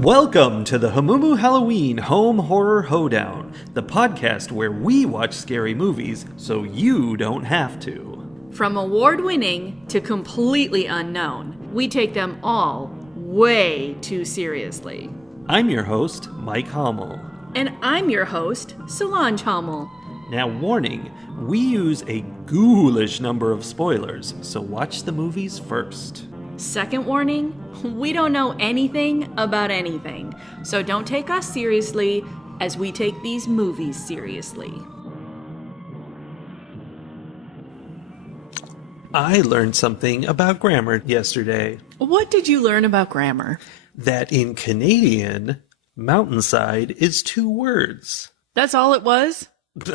Welcome to the Hamumu Halloween Home Horror Hoedown, the podcast where we watch scary movies so you don't have to. From award-winning to completely unknown, we take them all way too seriously. I'm your host, Mike Hummel. And I'm your host, Solange Hummel. Now, warning, we use a ghoulish number of spoilers, so watch the movies first. Second warning, we don't know anything about anything, so don't take us seriously as we take these movies seriously. I learned something about grammar yesterday. What did you learn about grammar? That in Canadian, mountainside is 2 words. That's all it was?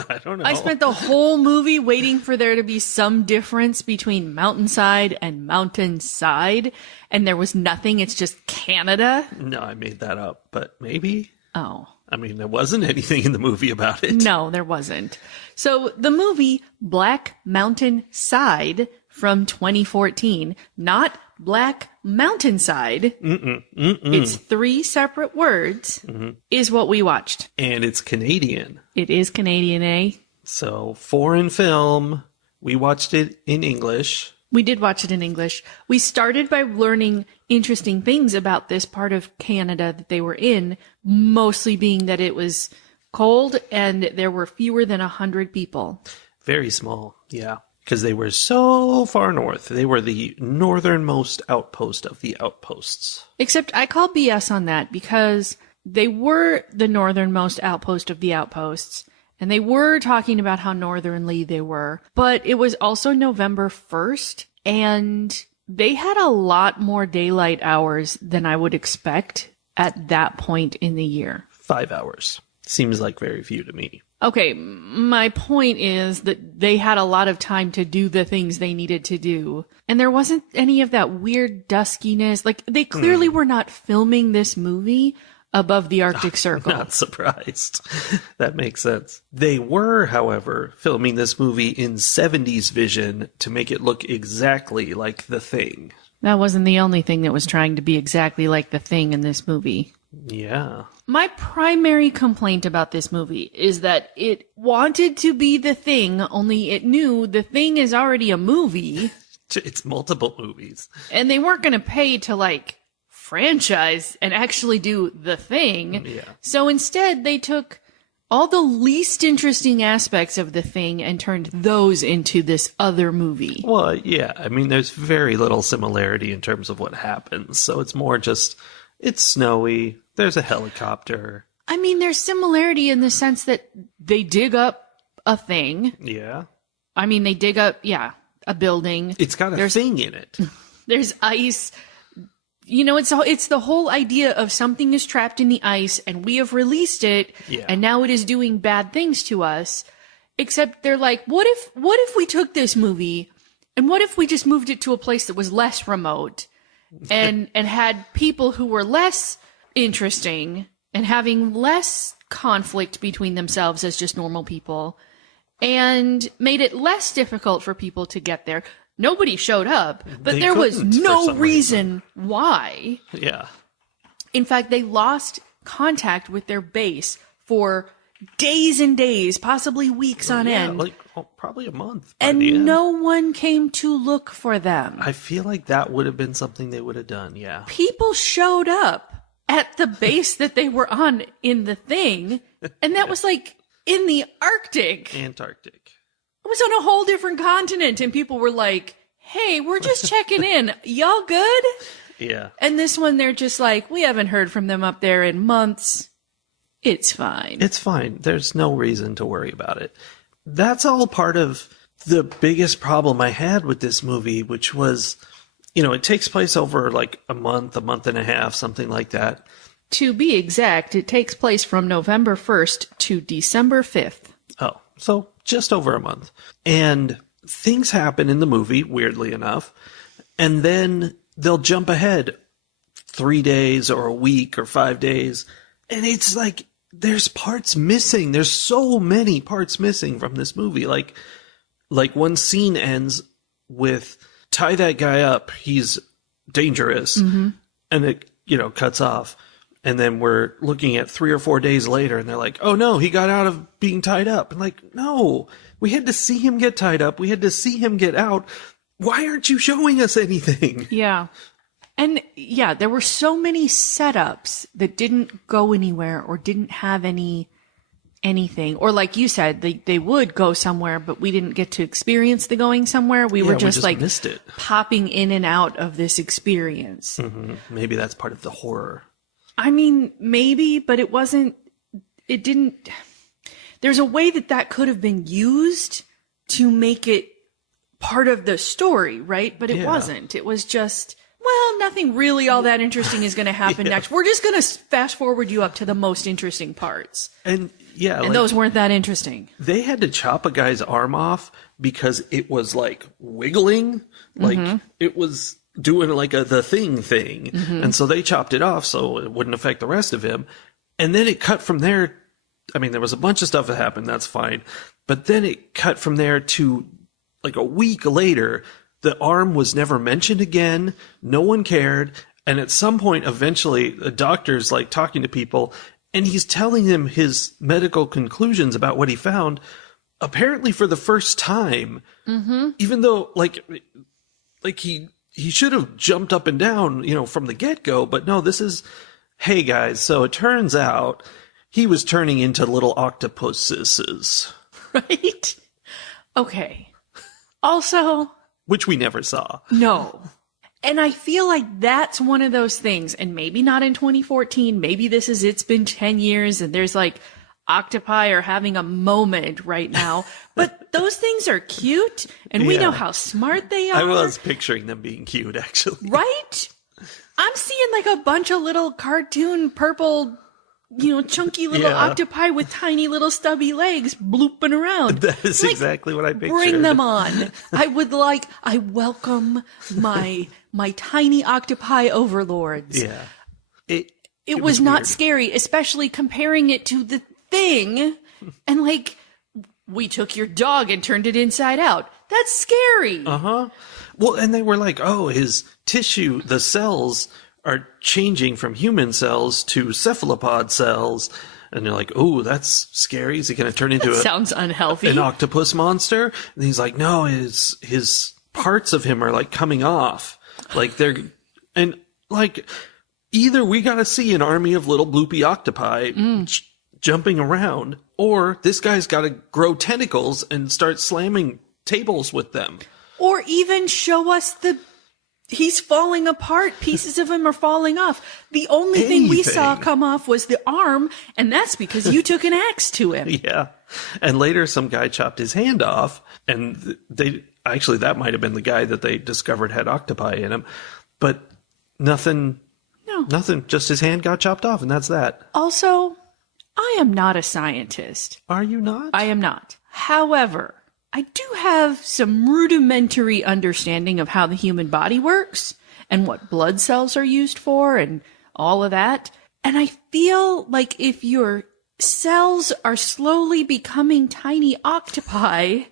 I don't know. I spent the whole movie waiting for there to be some difference between mountainside and mountainside, and there was nothing. It's just Canada. No, I made that up, but maybe. Oh. I mean, there wasn't anything in the movie about it. No, there wasn't. So the movie Black Mountain Side from 2014, not Black Mountainside, it's 3 separate words, is what we watched. And it's Canadian. It is Canadian, eh? So, foreign film. We watched it in English. We did watch it in English. We started by learning interesting things about this part of Canada that they were in, mostly being that it was cold and there were fewer than 100 people. Very small, yeah. Because they were so far north. They were the northernmost outpost of the outposts. Except I call BS on that because they were the northernmost outpost of the outposts. And they were talking about how northernly they were. But it was also November 1st. And they had a lot more daylight hours than I would expect at that point in the year. 5 hours. Seems like very few to me. Okay, my point is that they had a lot of time to do the things they needed to do. And there wasn't any of that weird duskiness. Like, they clearly were not filming this movie above the Arctic Circle. Not surprised. That makes sense. They were, however, filming this movie in 70s vision to make it look exactly like The Thing. That wasn't the only thing that was trying to be exactly like The Thing in this movie. Yeah. My primary complaint about this movie is that it wanted to be The Thing, only it knew The Thing is already a movie. It's multiple movies. And they weren't going to pay to, like, franchise and actually do The Thing. Yeah. So instead, they took all the least interesting aspects of The Thing and turned those into this other movie. Well, yeah. I mean, there's very little similarity in terms of what happens. So it's more just, it's snowy. There's a helicopter. I mean, there's similarity in the sense that they dig up a thing. Yeah. I mean, they dig up, a building. It's got a thing in it. There's ice. You know, it's the whole idea of something is trapped in the ice and we have released it and now it is doing bad things to us. Except they're like, what if we took this movie and what if we just moved it to a place that was less remote and had people who were less interesting and having less conflict between themselves as just normal people and made it less difficult for people to get there. Nobody showed up, but there was no reason why. Yeah. In fact, they lost contact with their base for days and days, possibly weeks on end. Like probably a month. And no one came to look for them. I feel like that would have been something they would have done, yeah. People showed up at the base that they were on in The Thing, and that was like in the Arctic. Antarctic. It was on a whole different continent, and people were like, hey, we're just checking in. Y'all good? Yeah. And this one, they're just like, we haven't heard from them up there in months. It's fine. It's fine. There's no reason to worry about it. That's all part of the biggest problem I had with this movie, which was, you know, it takes place over like a month and a half, something like that. To be exact, it takes place from November 1st to December 5th. Oh, so just over a month. And things happen in the movie, weirdly enough, and then they'll jump ahead 3 days or a week or 5 days. And it's like, there's parts missing. There's so many parts missing from this movie. Like one scene ends with, tie that guy up. He's dangerous. And it, cuts off. And then we're looking at 3 or 4 days later and they're like, oh no, he got out of being tied up. And like, no, we had to see him get tied up. We had to see him get out. Why aren't you showing us anything? Yeah. And yeah, there were so many setups that didn't go anywhere or didn't have anything. Or like you said, they would go somewhere, but we didn't get to experience the going somewhere. We were just like missed it. Popping in and out of this experience. Mm-hmm. Maybe that's part of the horror. I mean, maybe, but it didn't, there's a way that could have been used to make it part of the story, right? But it wasn't. It was just, well, nothing really all that interesting is going to happen next. We're just going to fast forward you up to the most interesting parts. And and those weren't that interesting. They had to chop a guy's arm off because it was like wiggling, like it was doing like the thing. And so they chopped it off so it wouldn't affect the rest of him. And then it cut from there. I mean, there was a bunch of stuff that happened. That's fine. But then it cut from there to like a week later. The arm was never mentioned again. No one cared. And at some point, eventually, the doctor's like talking to people and he's telling them his medical conclusions about what he found, apparently for the first time, even though like he should have jumped up and down, from the get-go. But no, this is, hey guys, so it turns out he was turning into little octopuses. Right? Okay. Also, which we never saw. No. And I feel like that's one of those things, and maybe not in 2014, maybe it's been 10 years and there's like octopi are having a moment right now, but those things are cute and we know how smart they are. I was picturing them being cute, actually. Right? I'm seeing like a bunch of little cartoon purple, chunky little octopi with tiny little stubby legs blooping around. That is like, exactly what I pictured. Bring them on. I welcome my tiny octopi overlords. Yeah. It was not weird. Scary, especially comparing it to the thing. And like, we took your dog and turned it inside out. That's scary. Uh-huh. Well, and they were like, oh, his tissue, the cells are changing from human cells to cephalopod cells. And they're like, oh, that's scary. Is he going to turn into sounds unhealthy. An octopus monster? And he's like, no, his parts of him are like coming off. Like and like either we got to see an army of little bloopy octopi jumping around, or this guy's got to grow tentacles and start slamming tables with them. Or even show us he's falling apart. Pieces of him are falling off. The only thing we saw come off was the arm, and that's because you took an axe to him. Yeah. And later some guy chopped his hand off, and actually that might have been the guy that they discovered had octopi in him. But nothing, just his hand got chopped off, and that's that. Also, I am not a scientist. Are you not? I am not. However, I do have some rudimentary understanding of how the human body works and what blood cells are used for and all of that. And I feel like if your cells are slowly becoming tiny octopi,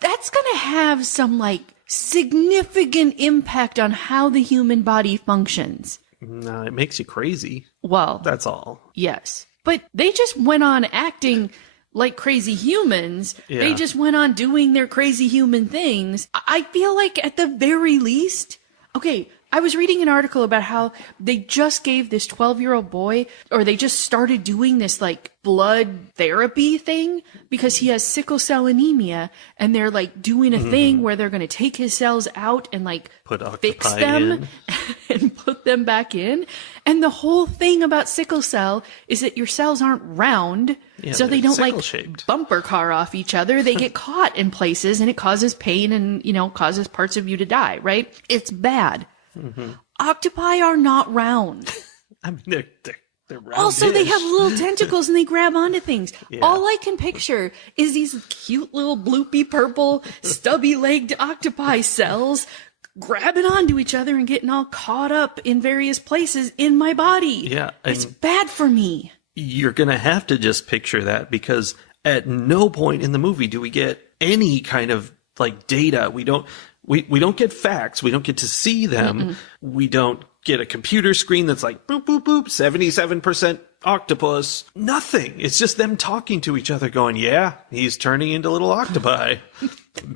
that's going to have some like significant impact on how the human body functions. No, it makes you crazy. Well, that's all. Yes. But they just went on acting like crazy humans. Yeah. They just went on doing their crazy human things. I feel like at the very least, okay, I was reading an article about how they just gave this 12-year-old boy, or they just started doing this like blood therapy thing because he has sickle cell anemia, and they're like doing a thing where they're going to take his cells out and like fix them and put them back in. And the whole thing about sickle cell is that your cells aren't round, so they don't like bumper car off each other. They get caught in places and it causes pain and, causes parts of you to die, right? It's bad. Octopi are not round. I mean, they're round. Also, they have little tentacles and they grab onto things. Yeah. All I can picture is these cute little bloopy purple stubby-legged octopi cells grabbing onto each other and getting all caught up in various places in my body. Yeah. It's bad for me. You're going to have to just picture that, because at no point in the movie do we get any kind of like data. We don't get facts. We don't get to see them. We don't get a computer screen that's like, boop, boop, boop, 77% octopus. Nothing. It's just them talking to each other going, yeah, he's turning into little octopi.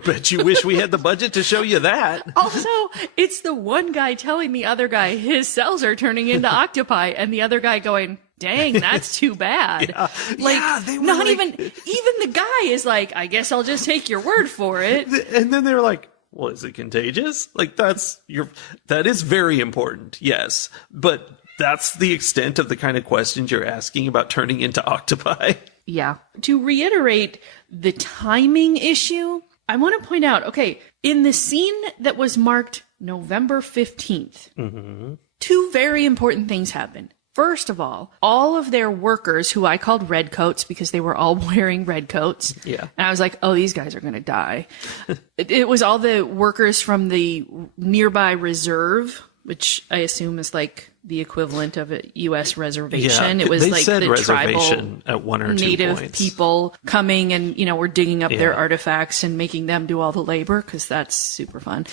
Bet you wish we had the budget to show you that. Also, it's the one guy telling the other guy his cells are turning into octopi, and the other guy going, dang, that's too bad. Yeah. Like, Yeah, they were not like- even the guy is like, I guess I'll just take your word for it. And then they were like, well, is it contagious? Like, that is very important, yes. But that's the extent of the kind of questions you're asking about turning into octopi. Yeah. To reiterate the timing issue, I want to point out, okay, in the scene that was marked November 15th, two very important things happened. First of all of their workers, who I called redcoats because they were all wearing redcoats. Yeah. And I was like, oh, these guys are going to die. It was all the workers from the nearby reserve, which I assume is like the equivalent of a U.S. reservation. Yeah, It was they like said the reservation tribal at one or two native points. people coming and, were digging up their Yeah. artifacts and making them do all the labor because that's super fun.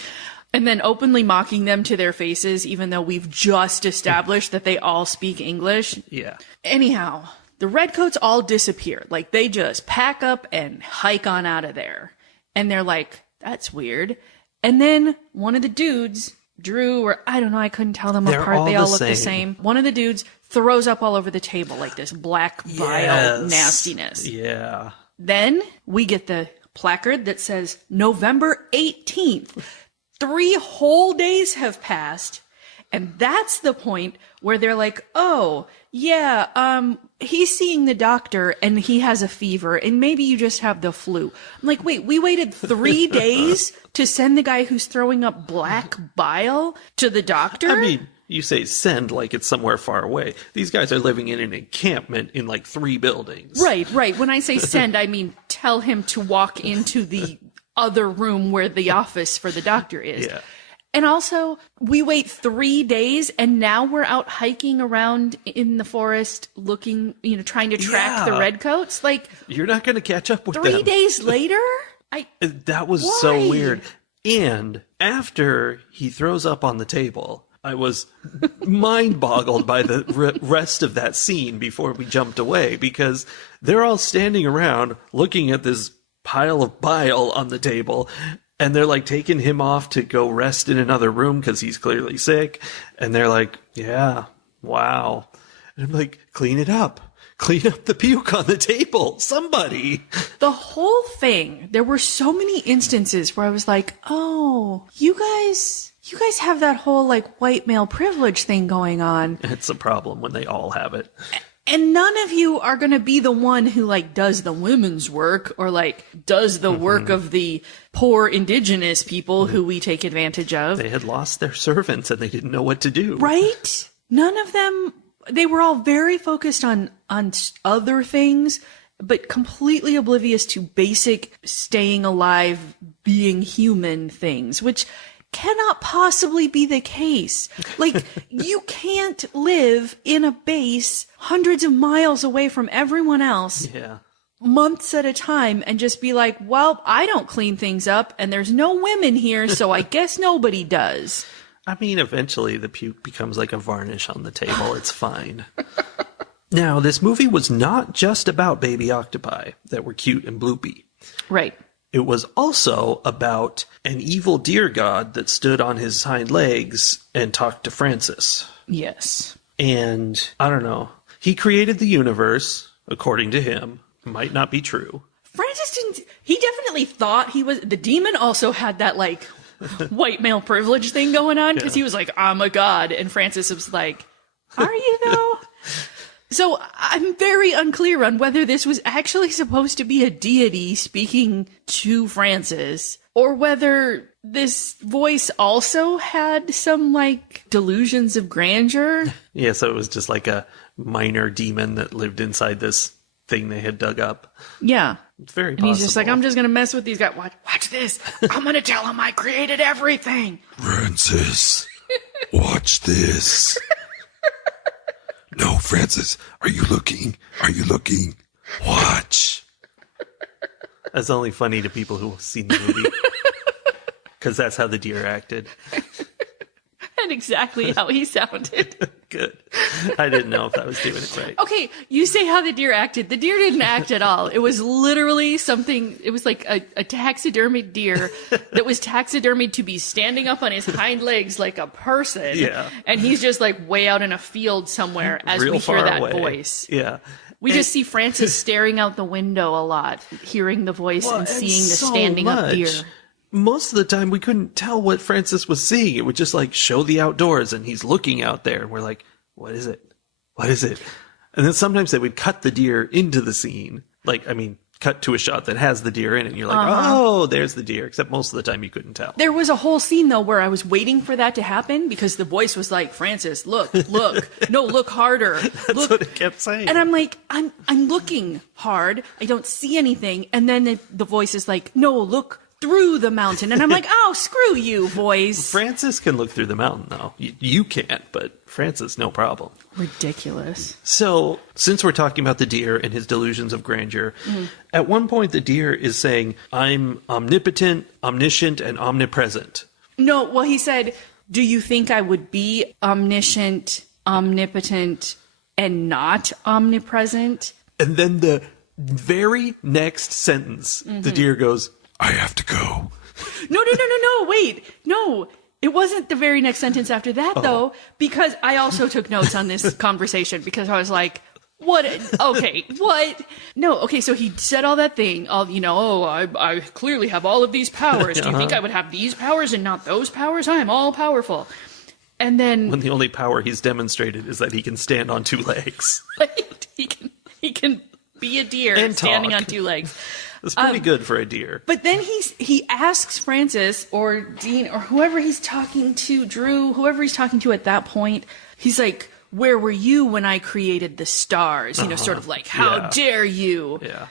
And then openly mocking them to their faces, even though we've just established that they all speak English. Yeah. Anyhow, the redcoats all disappear. Like, they just pack up and hike on out of there. And they're like, that's weird. And then one of the dudes, Drew, or I don't know, I couldn't tell them They're apart. all They the all look the same. same. One of the dudes throws up all over the table like this black bile Yes. nastiness. Yeah. Then we get the placard that says November 18th. 3 whole days have passed. And that's the point where they're like, oh, yeah, he's seeing the doctor and he has a fever and maybe you just have the flu. I'm like, wait, we waited 3 days to send the guy who's throwing up black bile to the doctor? I mean, you say send like it's somewhere far away. These guys are living in an encampment in like 3 buildings. Right. When I say send, I mean tell him to walk into the other room where the office for the doctor is. Yeah. And also, we wait 3 days and now we're out hiking around in the forest looking, trying to track the Yeah. redcoats. Like, You're not going to catch up with 3 them. days later? That was Why? so weird. And after he throws up on the table, I was mind boggled by the rest of that scene before we jumped away, because they're all standing around looking at this pile of bile on the table, and they're like taking him off to go rest in another room because he's clearly sick. And they're like, yeah, wow. And I'm like, clean it up. Clean up the puke on the table. Somebody. The whole thing, there were so many instances where I was like, oh, you guys have that whole like white male privilege thing going on. It's a problem when they all have it. And none of you are going to be the one who like does the women's work or like does the work of the poor indigenous people who we take advantage of. They had lost their servants and they didn't know what to do. Right? None of them, they were all very focused on other things, but completely oblivious to basic staying alive, being human things, which cannot possibly be the case. Like, you can't live in a base hundreds of miles away from everyone else Yeah. months at a time and just be like, well, I don't clean things up and there's no women here, so I guess nobody does. I mean, eventually the puke becomes like a varnish on the table. It's fine. Now, this movie was not just about baby octopi that were cute and bloopy. Right. It was also about an evil deer god that stood on his hind legs and talked to Francis. Yes. And I don't know. He created the universe, according to him. Might not be true. Francis he definitely thought he was, the demon also had that like white male privilege thing going on because he was like, I'm a god. And Francis was like, are you though? So I'm very unclear on whether this was actually supposed to be a deity speaking to Francis or whether this voice also had some like delusions of grandeur. Yeah, so it was just like a minor demon that lived inside this thing they had dug up. Yeah. It's very And possible. he's just like, I'm just going to mess with these guys. Watch this. I'm going to tell him I created everything. Francis, watch this. No, Francis, are you looking? Are you looking? Watch. That's only funny to people who have seen the movie. Because that's how the deer acted. sounded exactly how he sounded. Good. I didn't know if I was doing it right. Okay, you say how the deer acted. The deer didn't act at all. It was literally something, it was like a taxidermied deer that was taxidermied to be standing up on his hind legs like a person. Yeah. And he's just like way out in a field somewhere as Real we hear far that away. voice. Yeah. We just see Francis staring out the window a lot, hearing the voice and seeing the standing up deer. Most of the time, we couldn't tell what Francis was seeing. It would just like show the outdoors, and he's looking out there, and we're like, "What is it? What is it?" And then sometimes they would cut the deer into the scene, cut to a shot that has the deer in it. And you're like, "Oh, there's the deer." Except most of the time, you couldn't tell. There was a whole scene though where I was waiting for that to happen because the voice was like, "Francis, look, no, look harder." That's what it kept saying. And I'm like, I'm looking hard. I don't see anything. And then the voice is like, "No, look through the mountain." And I'm like, "Oh, screw you, voice." Francis can look through the mountain, though. You can't, but Francis, no problem. Ridiculous. So, since we're talking about the deer and his delusions of grandeur, at one point the deer is saying, "I'm omnipotent, omniscient, and omnipresent." No, well, he said, "Do you think I would be omniscient, omnipotent, and not omnipresent?" And then the very next sentence, the deer goes, "I have to go." No, wait. No, it wasn't the very next sentence after that, though, because I also took notes on this conversation because I was like, what? Okay, what? No, okay, so he said all that thing, I clearly have all of these powers. Do you think I would have these powers and not those powers? I'm all powerful. And then... when the only power he's demonstrated is that he can stand on two legs. Right? He can be a deer And standing talk. on two legs. That's pretty good for a deer. But then he asks Francis or Dean or whoever he's talking to, Drew, whoever he's talking to at that point, he's like, "Where were you when I created the stars?" Sort of like, "How dare you?" Yeah.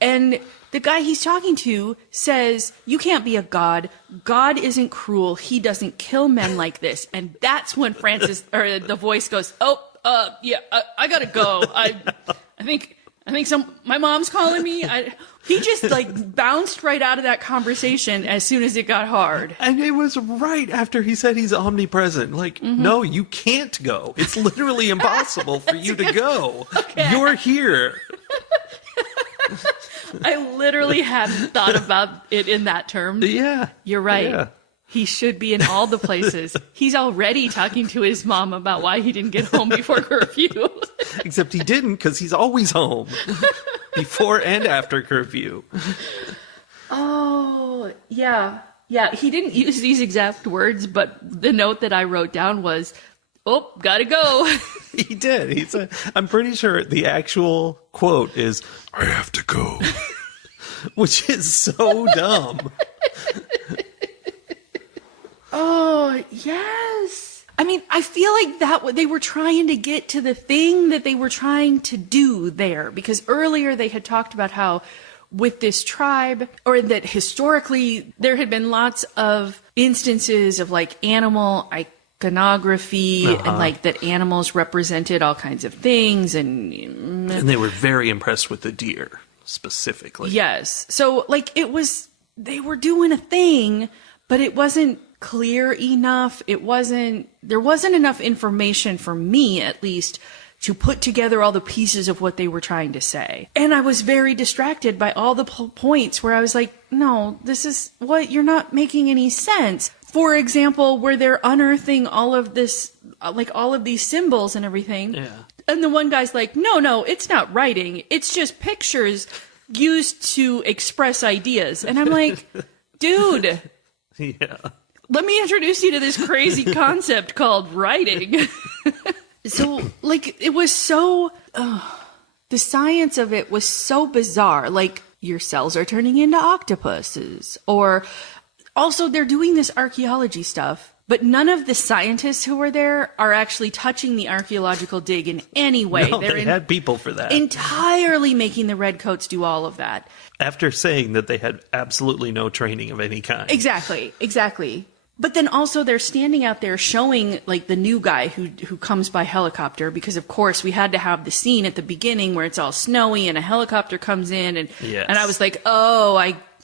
And the guy he's talking to says, "You can't be a god. God isn't cruel. He doesn't kill men like this." And that's when Francis or the voice goes, I gotta go. I think my mom's calling me. He just like bounced right out of that conversation as soon as it got hard. And it was right after he said he's omnipresent. Like, no, you can't go. It's literally impossible for you to go. Okay. You're here. I literally hadn't thought about it in that term. Yeah. You're right. Yeah. He should be in all the places. He's already talking to his mom about why he didn't get home before curfew. Except he didn't, because he's always home. Before and after curfew. Oh, yeah. Yeah, he didn't use these exact words, but the note that I wrote down was, "Oh, gotta go." He did. He said, I'm pretty sure the actual quote is, I have to go. which is so dumb. Oh, yes. I mean, I feel like that they were trying to get to the thing that they were trying to do there, because earlier they had talked about how with this tribe, or that historically there had been lots of instances of like animal iconography and like that animals represented all kinds of things And they were very impressed with the deer, specifically. yes. So like they were doing a thing, but it wasn't clear enough. There wasn't enough information for me, at least, to put together all the pieces of what they were trying to say. And I was very distracted by all the points where I was like, no, this is what you're not making any sense. For example, where they're unearthing all of this, like all of these symbols and everything. Yeah. And the one guy's like, no, it's not writing. It's just pictures used to express ideas. And I'm like, dude. Yeah. Let me introduce you to this crazy concept called writing. So, like, it was so... the science of it was so bizarre. Like, your cells are turning into octopuses. Or, also, they're doing this archaeology stuff, but none of the scientists who were there are actually touching the archaeological dig in any way. No, they had people for that. Entirely making the redcoats do all of that. After saying that they had absolutely no training of any kind. Exactly. But then also they're standing out there showing like the new guy who comes by helicopter, because of course we had to have the scene at the beginning where it's all snowy and a helicopter comes in and I was like, oh,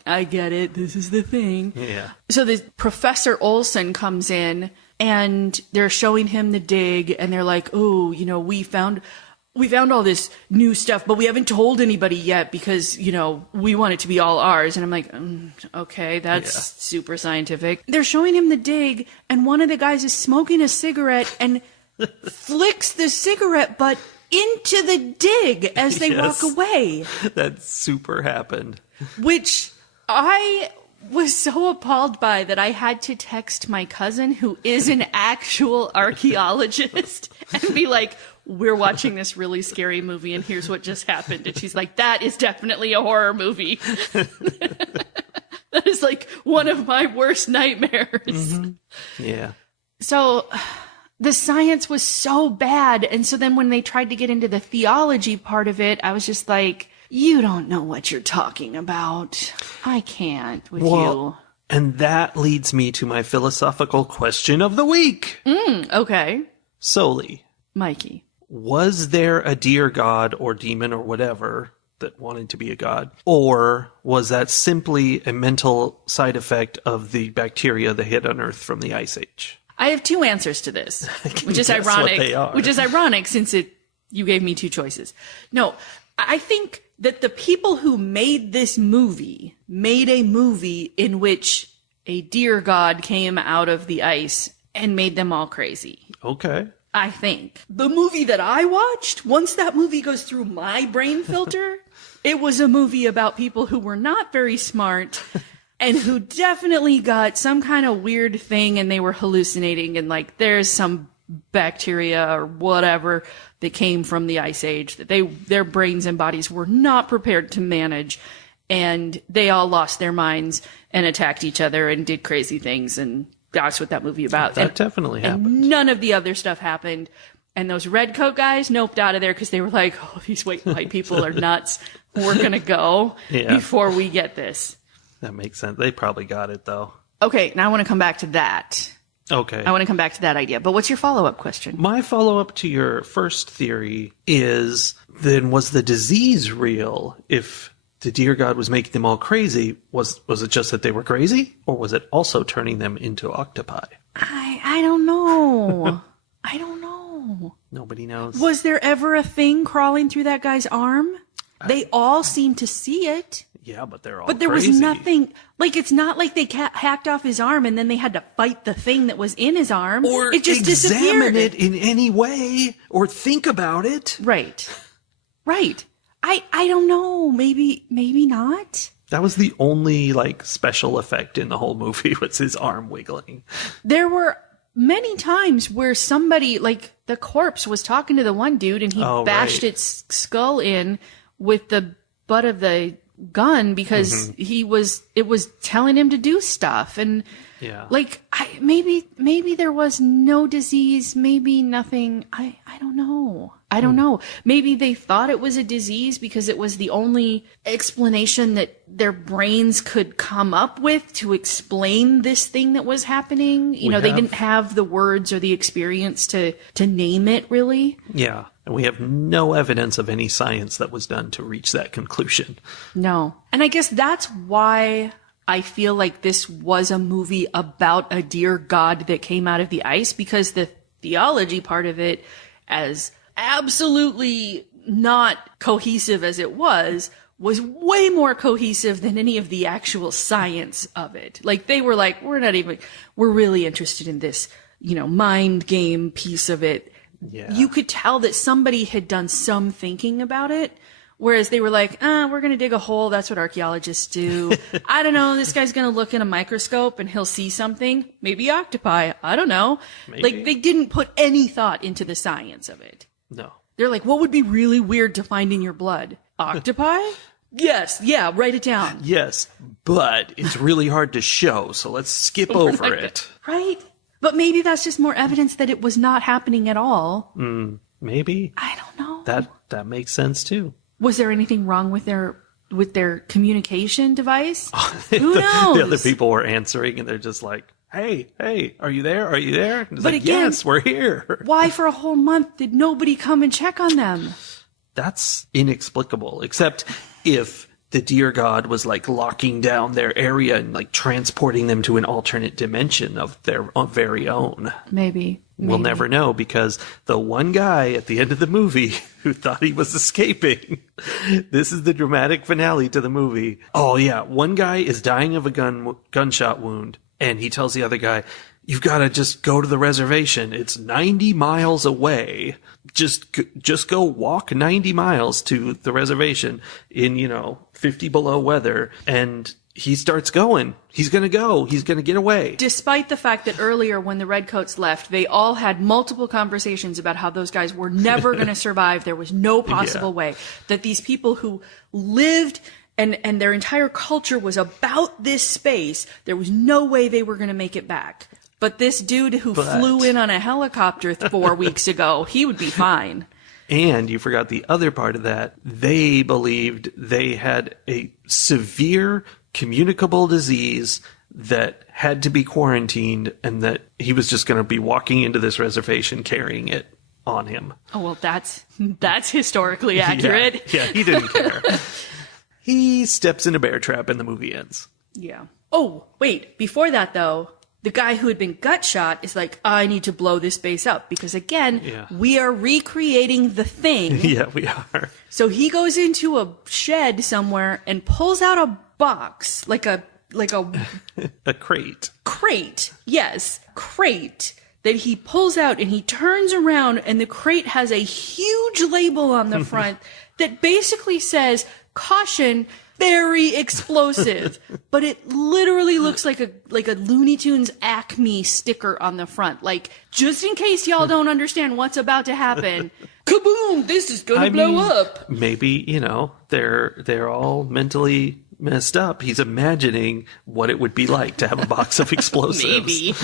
I get it. This is the thing. Yeah. So the Professor Olson comes in And they're showing him the dig, and they're like, oh, you know, we found all this new stuff, but we haven't told anybody yet because, you know, we want it to be all ours. And I'm like, okay, that's super scientific. They're showing him the dig, and one of the guys is smoking a cigarette and flicks the cigarette butt into the dig as they walk away. That super happened. Which I was so appalled by that I had to text my cousin, who is an actual archaeologist, and be like, we're watching this really scary movie and here's what just happened. And she's like, that is definitely a horror movie. That is like one of my worst nightmares. Mm-hmm. Yeah. So the science was so bad. And so then when they tried to get into the theology part of it, I was just like, you don't know what you're talking about. I can't with you. And that leads me to my philosophical question of the week. Okay. Soli. Mikey. Was there a deer god or demon or whatever that wanted to be a god? Or was that simply a mental side effect of the bacteria they had unearthed from the Ice Age? I have two answers to this, which is ironic. Which is ironic since you gave me two choices. No, I think that the people who made this movie made a movie in which a deer god came out of the ice and made them all crazy. Okay. I think. The movie that I watched, once that movie goes through my brain filter, it was a movie about people who were not very smart and who definitely got some kind of weird thing and they were hallucinating, and like there's some bacteria or whatever that came from the Ice Age that their brains and bodies were not prepared to manage, and they all lost their minds and attacked each other and did crazy things, and that's what that movie about. That definitely happened. And none of the other stuff happened. And those red coat guys noped out of there because they were like, oh, these white people are nuts. We're going to go before we get this. That makes sense. They probably got it, though. Okay, now I want to come back to that. Okay. I want to come back to that idea. But what's your follow-up question? My follow-up to your first theory is, then was the disease real? If the deer god was making them all crazy, was it just that they were crazy? Or was it also turning them into octopi? I don't know. I don't know. Nobody knows. Was there ever a thing crawling through that guy's arm? They all seemed to see it. Yeah, but they're all But there crazy. was nothing, like, it's not like they hacked off his arm and then they had to fight the thing that was in his arm. Or it just examine disappeared. it in any way, or think about it. Right. I don't know. Maybe not. That was the only, like, special effect in the whole movie, was his arm wiggling. There were many times where somebody, like, the corpse was talking to the one dude and he bashed its skull in with the butt of the gun because it was telling him to do stuff. And like, maybe there was no disease, maybe nothing. I don't know. I don't know. Maybe they thought it was a disease because it was the only explanation that their brains could come up with to explain this thing that was happening. They didn't have the words or the experience to name it, really. Yeah. And we have no evidence of any science that was done to reach that conclusion. No. And I guess that's why I feel like this was a movie about a deer god that came out of the ice, because the theology part of it, as absolutely not cohesive as it was way more cohesive than any of the actual science of it. Like, they were like, we're really interested in this, mind game piece of it. Yeah. You could tell that somebody had done some thinking about it, whereas they were like, we're going to dig a hole. That's what archaeologists do. I don't know. This guy's going to look in a microscope and he'll see something. Maybe octopi. I don't know. Maybe. Like, they didn't put any thought into the science of it. No. They're like, what would be really weird to find in your blood? Octopi? Yes. Yeah. Write it down. Yes, but it's really hard to show, so let's skip over it. Right? But maybe that's just more evidence that it was not happening at all. Maybe. I don't know. That makes sense too. Was there anything wrong with their communication device? Who knows? The other people were answering, and they're just like, Hey, are you there? Are you there? And it's but like, again, yes, we're here. Why for a whole month did nobody come and check on them? That's inexplicable, except if the deer god was like locking down their area and like transporting them to an alternate dimension of their very own. Maybe. We'll never know, because the one guy at the end of the movie who thought he was escaping, this is the dramatic finale to the movie. Oh yeah, one guy is dying of a gunshot wound, and he tells the other guy, "You've got to just go to the reservation. It's 90 miles away. Just go walk 90 miles to the reservation in, 50 below weather." And he starts going. He's going to go. He's going to get away. Despite the fact that earlier when the Redcoats left, they all had multiple conversations about how those guys were never going to survive. There was no possible way that these people who lived and their entire culture was about this space, there was no way they were going to make it back. But this dude who flew in on a helicopter 4 weeks ago, he would be fine. And you forgot the other part of that. They believed they had a severe communicable disease that had to be quarantined, and that he was just going to be walking into this reservation carrying it on him. Oh, well, that's historically accurate. Yeah, he didn't care. He steps in a bear trap and the movie ends. Yeah. Oh, wait. Before that, though, the guy who had been gut shot is like, I need to blow this base up because, again, we are recreating the thing. Yeah, we are. So he goes into a shed somewhere and pulls out a box, like a a crate. Crate. Yes, crate that he pulls out, and he turns around, and the crate has a huge label on the front that basically says, "Caution, very explosive." But it literally looks like a Looney Tunes Acme sticker on the front. Like, just in case y'all don't understand what's about to happen, kaboom, this is gonna blow up. Maybe, they're all mentally messed up. He's imagining what it would be like to have a box of explosives. Maybe.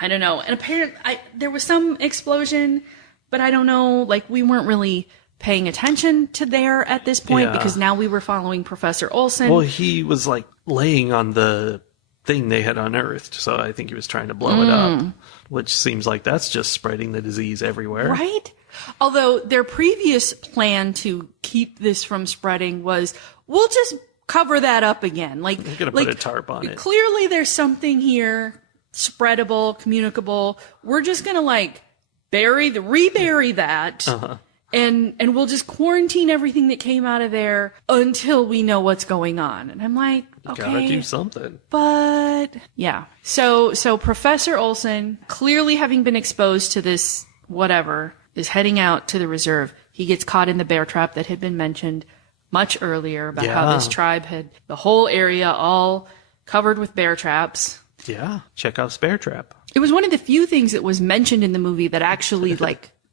I don't know. And apparently there was some explosion, but I don't know, like, we weren't really paying attention to there at this point because now we were following Professor Olsen. Well, he was like laying on the thing they had unearthed, so I think he was trying to blow it up, which seems like that's just spreading the disease everywhere. Right? Although their previous plan to keep this from spreading was, we'll just cover that up again. Like, I'm going to put a tarp on it. Clearly there's something here, spreadable, communicable. We're just going to rebury that. And we'll just quarantine everything that came out of there until we know what's going on. And I'm like, okay. Gotta do something. But yeah. So Professor Olsen, clearly having been exposed to this whatever, is heading out to the reserve. He gets caught in the bear trap that had been mentioned much earlier about how this tribe had the whole area all covered with bear traps. Yeah. Chekhov's bear trap. It was one of the few things that was mentioned in the movie that actually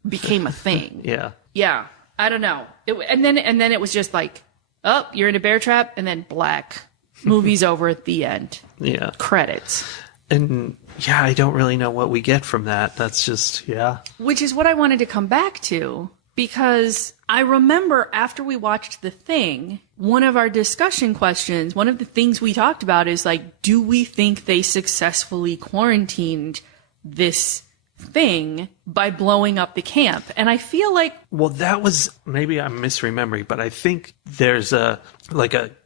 became a thing. Yeah. Yeah. I don't know. And then it was just like, oh, you're in a bear trap, and then black. Movie's over at the end. Yeah. Credits. And yeah, I don't really know what we get from that. That's just, Which is what I wanted to come back to, because I remember after we watched The Thing, one of our discussion questions, one of the things we talked about is like, do we think they successfully quarantined this thing by blowing up the camp? And I feel like, well, that was, maybe I'm misremembering, but I think there's a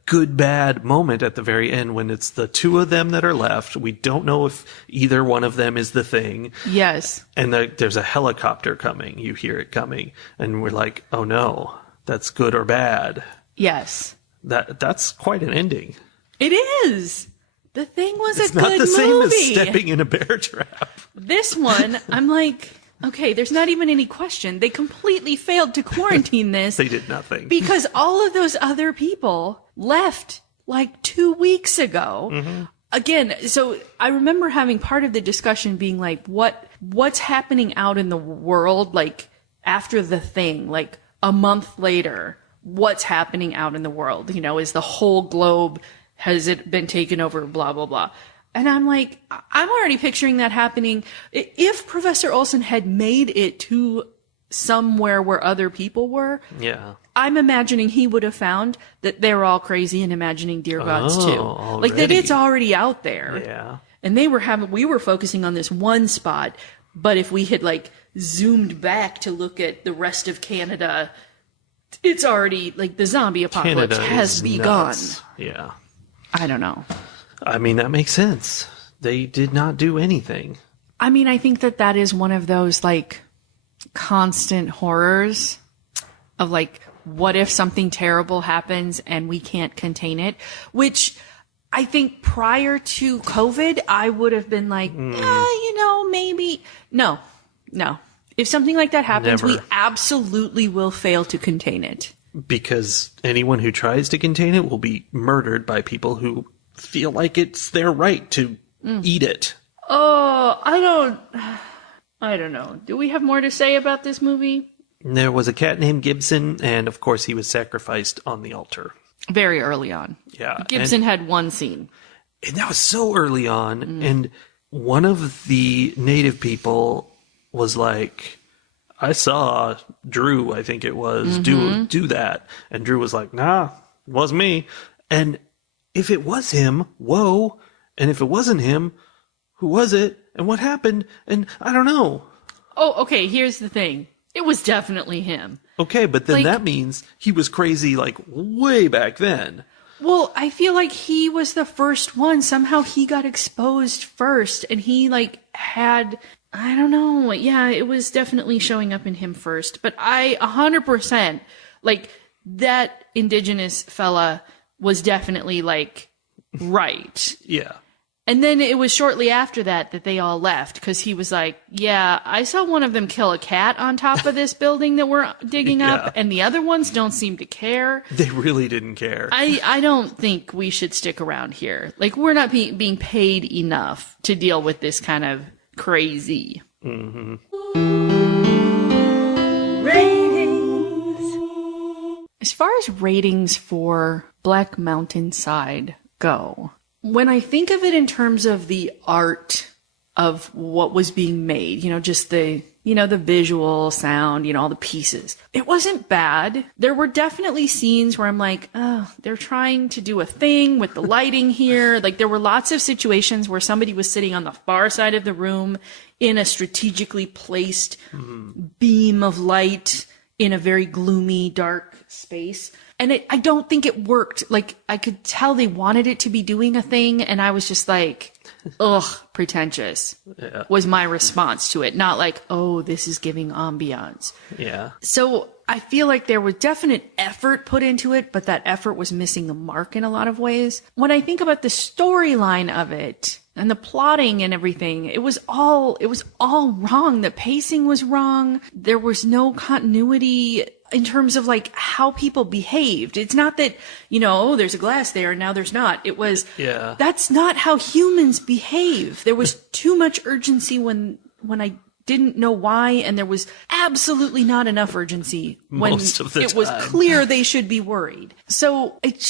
good bad moment at the very end when it's the two of them that are left. We don't know if either one of them is the thing. Yes. And there's a helicopter coming. You hear it coming, and we're like, oh no, that's good or bad. Yes. That's quite an ending. It is. The Thing was a good movie. It's not the same as stepping in a bear trap. This one, I'm like, okay, there's not even any question. They completely failed to quarantine this. They did nothing. Because all of those other people left like 2 weeks ago. Mm-hmm. Again, so I remember having part of the discussion being like, what's happening out in the world, like, after The Thing, like, a month later, what's happening out in the world? Is the whole globe, has it been taken over, blah, blah, blah. And I'm like, I'm already picturing that happening. If Professor Olsen had made it to somewhere where other people were, I'm imagining he would have found that they're all crazy and imagining deer gods too. Already. Like, that it's already out there. Yeah. And we were focusing on this one spot, but if we had zoomed back to look at the rest of Canada, it's already like the zombie apocalypse Canada has is begun. nuts. Yeah. I don't know. I mean, that makes sense. They did not do anything. I mean, I think that is one of those like constant horrors of like, what if something terrible happens and we can't contain it? Which I think prior to COVID, I would have been like, maybe. No. If something like that happens, Never. we absolutely will fail to contain it. Because anyone who tries to contain it will be murdered by people who feel like it's their right to eat it. Oh, I don't know. Do we have more to say about this movie? There was a cat named Gibson, and of course he was sacrificed on the altar. Very early on. Yeah. Gibson had one scene. And that was so early on. And one of the native people was like, I saw Drew, I think it was, do that. And Drew was like, nah, it wasn't me. And if it was him, whoa. And if it wasn't him, who was it? And what happened? And I don't know. Oh, okay, here's the thing. It was definitely him. Okay, but then Like- that means he was crazy like way back then. Well, I feel like he was the first one. Somehow he got exposed first, and he like had, I don't know. Yeah, it was definitely showing up in him first. But 100%, like that indigenous fella was definitely like right. Yeah. And then it was shortly after that they all left because he was like, yeah, I saw one of them kill a cat on top of this building that we're digging up, and the other ones don't seem to care. They really didn't care. I don't think we should stick around here. Like, we're not being paid enough to deal with this kind of crazy. Ratings. As far as ratings for Black Mountain Side go, when I think of it in terms of the art of what was being made, just the visual sound, all the pieces, it wasn't bad. There were definitely scenes where I'm like, oh, they're trying to do a thing with the lighting here. Like, there were lots of situations where somebody was sitting on the far side of the room in a strategically placed beam of light in a very gloomy, dark space. And I don't think it worked. Like, I could tell they wanted it to be doing a thing, and I was just like, ugh, pretentious, was my response to it. Not like, oh, this is giving ambiance. Yeah. So I feel like there was definite effort put into it, but that effort was missing the mark in a lot of ways. When I think about the storyline of it and the plotting and everything, it was all wrong. The pacing was wrong. There was no continuity in terms of like how people behaved. It's not that, oh, there's a glass there and now there's not. It was, that's not how humans behave. There was too much urgency when I didn't know why, and there was absolutely not enough urgency when Most of the it was time. clear they should be worried. So it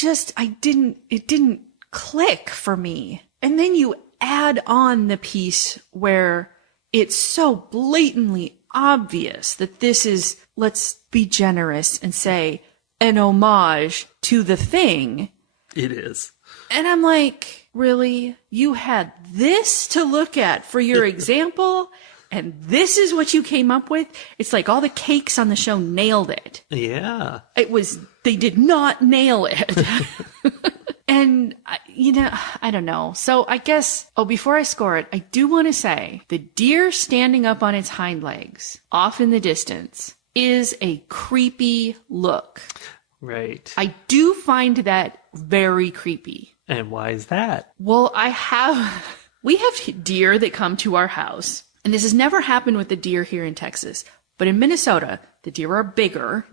didn't click for me. And then you add on the piece where it's so blatantly obvious that this is, let's be generous and say, an homage to The Thing. It is. And I'm like, really? You had this to look at for your example? And this is what you came up with? It's like all the cakes on the show nailed it. Yeah. They did not nail it. And, I don't know. So I guess, before I score it, I do want to say the deer standing up on its hind legs off in the distance is a creepy look. Right. I do find that very creepy. And why is that? Well, we have deer that come to our house, and this has never happened with the deer here in Texas, but in Minnesota, the deer are bigger.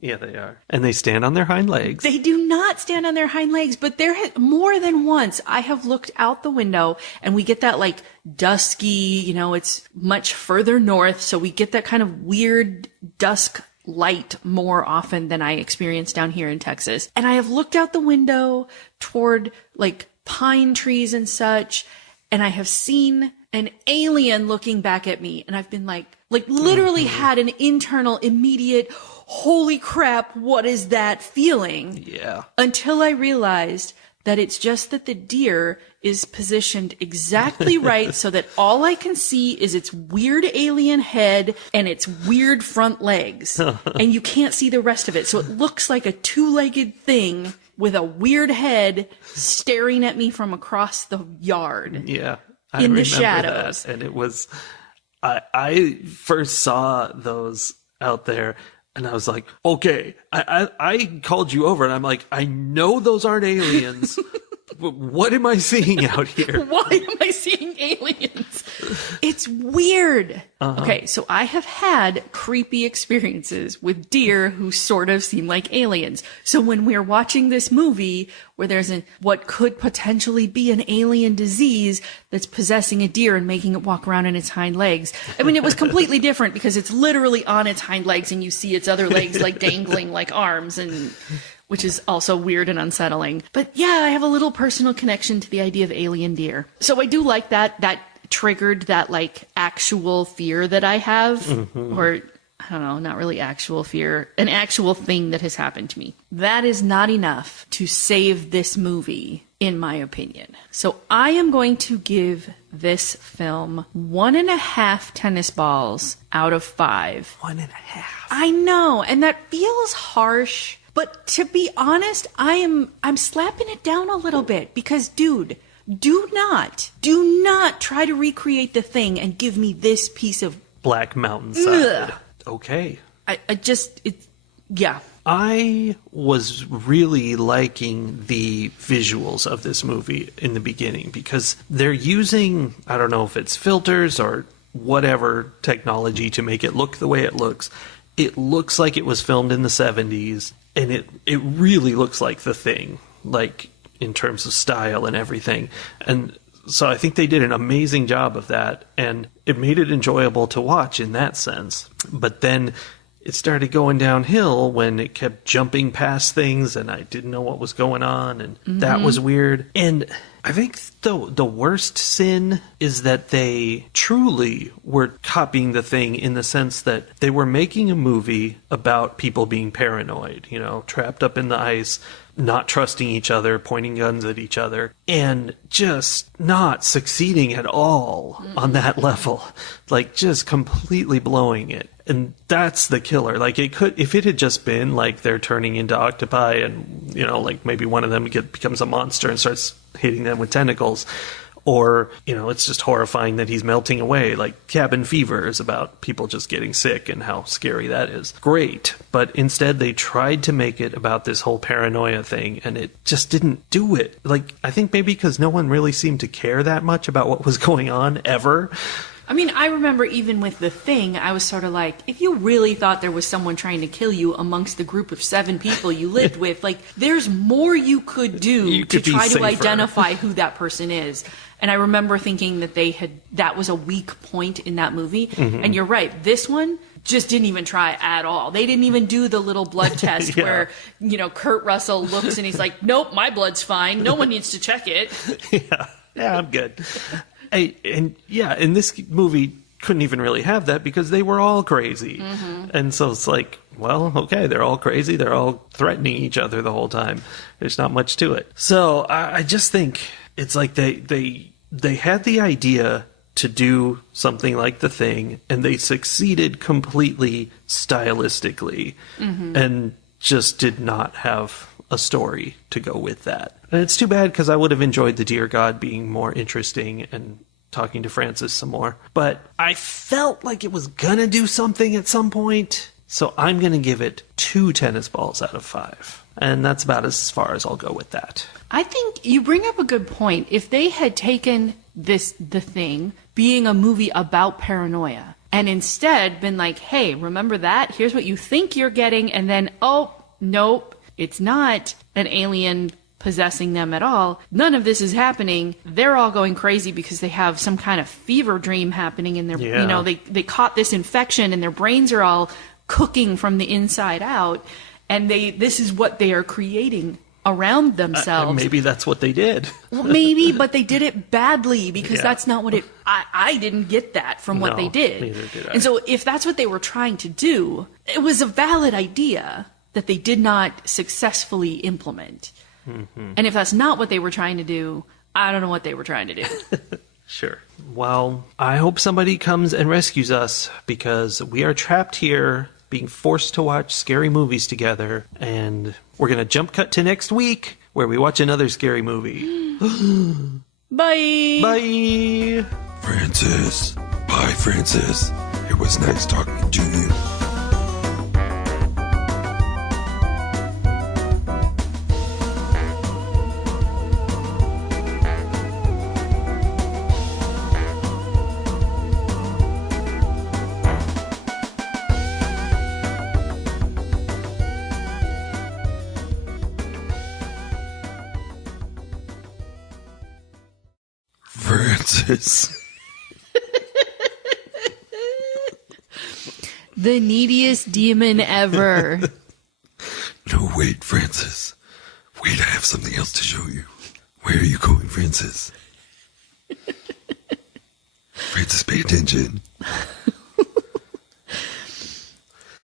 Yeah, they are. And they stand on their hind legs. They do not stand on their hind legs, but more than once I have looked out the window and we get that like dusky, it's much further north. So we get that kind of weird dusk light more often than I experience down here in Texas. And I have looked out the window toward like pine trees and such, and I have seen an alien looking back at me. And I've been like literally had an internal immediate, holy crap, what is that feeling? Yeah. Until I realized that it's just that the deer is positioned exactly right so that all I can see is its weird alien head and its weird front legs. And you can't see the rest of it. So it looks like a two-legged thing with a weird head staring at me from across the yard. Yeah. In the shadows. That. And it was, I first saw those out there and I was like, okay, I called you over and I'm like, I know those aren't aliens. What am I seeing out here? Why am I seeing aliens? It's weird. Okay, so I have had creepy experiences with deer who sort of seem like aliens. So when we're watching this movie where there's what could potentially be an alien disease that's possessing a deer and making it walk around on its hind legs. I mean, it was completely different because it's literally on its hind legs and you see its other legs like dangling like arms, and which is also weird and unsettling. But yeah, I have a little personal connection to the idea of alien deer. So I do like that. That triggered that like actual fear that I have, or I don't know, not really actual fear, an actual thing that has happened to me. That is not enough to save this movie, in my opinion. So I am going to give this film 1.5 tennis balls out of 5. 1.5. I know, and that feels harsh. But to be honest, I'm slapping it down a little bit because, dude, do not try to recreate The Thing and give me this piece of Black Mountainside. Okay. Yeah. I was really liking the visuals of this movie in the beginning because they're using, I don't know if it's filters or whatever technology to make it look the way it looks. It looks like it was filmed in the 70s. And it really looks like The Thing, like in terms of style and everything. And so I think they did an amazing job of that. And it made it enjoyable to watch in that sense. But then it started going downhill when it kept jumping past things and I didn't know what was going on. And that was weird. And I think the worst sin is that they truly were copying The Thing in the sense that they were making a movie about people being paranoid, you know, trapped up in the ice, not trusting each other, pointing guns at each other, and just not succeeding at all on that level. Like, just completely blowing it. And that's the killer. Like, it could, if it had just been like they're turning into octopi and, you know, like maybe one of them becomes a monster and starts hitting them with tentacles, or, you know, it's just horrifying that he's melting away. Like Cabin Fever is about people just getting sick and how scary that is. Great. But instead they tried to make it about this whole paranoia thing and it just didn't do it. Like, I think maybe because no one really seemed to care that much about what was going on ever. I mean, I remember even with The Thing, I was sort of like, if you really thought there was someone trying to kill you amongst the group of 7 people you lived with, like, there's more you could do to try to identify who that person is. And I remember thinking that that was a weak point in that movie. And you're right, this one just didn't even try at all. They didn't even do the little blood test where, you know, Kurt Russell looks and he's like, nope, my blood's fine. No one needs to check it. Yeah, I'm good. And this movie couldn't even really have that because they were all crazy. And so it's like, well, okay, they're all crazy. They're all threatening each other the whole time. There's not much to it. So I just think it's like they had the idea to do something like The Thing, and they succeeded completely stylistically and just did not have a story to go with that. And it's too bad because I would have enjoyed the Deer God being more interesting and talking to Francis some more. But I felt like it was gonna do something at some point, so I'm gonna give it 2 tennis balls out of 5. And that's about as far as I'll go with that. I think you bring up a good point. If they had taken The Thing being a movie about paranoia and instead been like, hey, remember that? Here's what you think you're getting, and then, oh, nope, it's not an alien possessing them at all. None of this is happening. They're all going crazy because they have some kind of fever dream happening in their, you know, they caught this infection and their brains are all cooking from the inside out. And this is what they are creating around themselves. Maybe that's what they did. Well, maybe, but they did it badly because that's not what I didn't get that from what they did. Neither did I. And so if that's what they were trying to do, it was a valid idea that they did not successfully implement. And if that's not what they were trying to do, I don't know what they were trying to do. Sure. Well, I hope somebody comes and rescues us because we are trapped here being forced to watch scary movies together. And we're going to jump cut to next week where we watch another scary movie. Bye. Bye. Francis. Bye, Francis. It was nice talking to you. Francis. The neediest demon ever. No, wait, Francis. Wait, I have something else to show you. Where are you going, Francis? Francis, pay attention.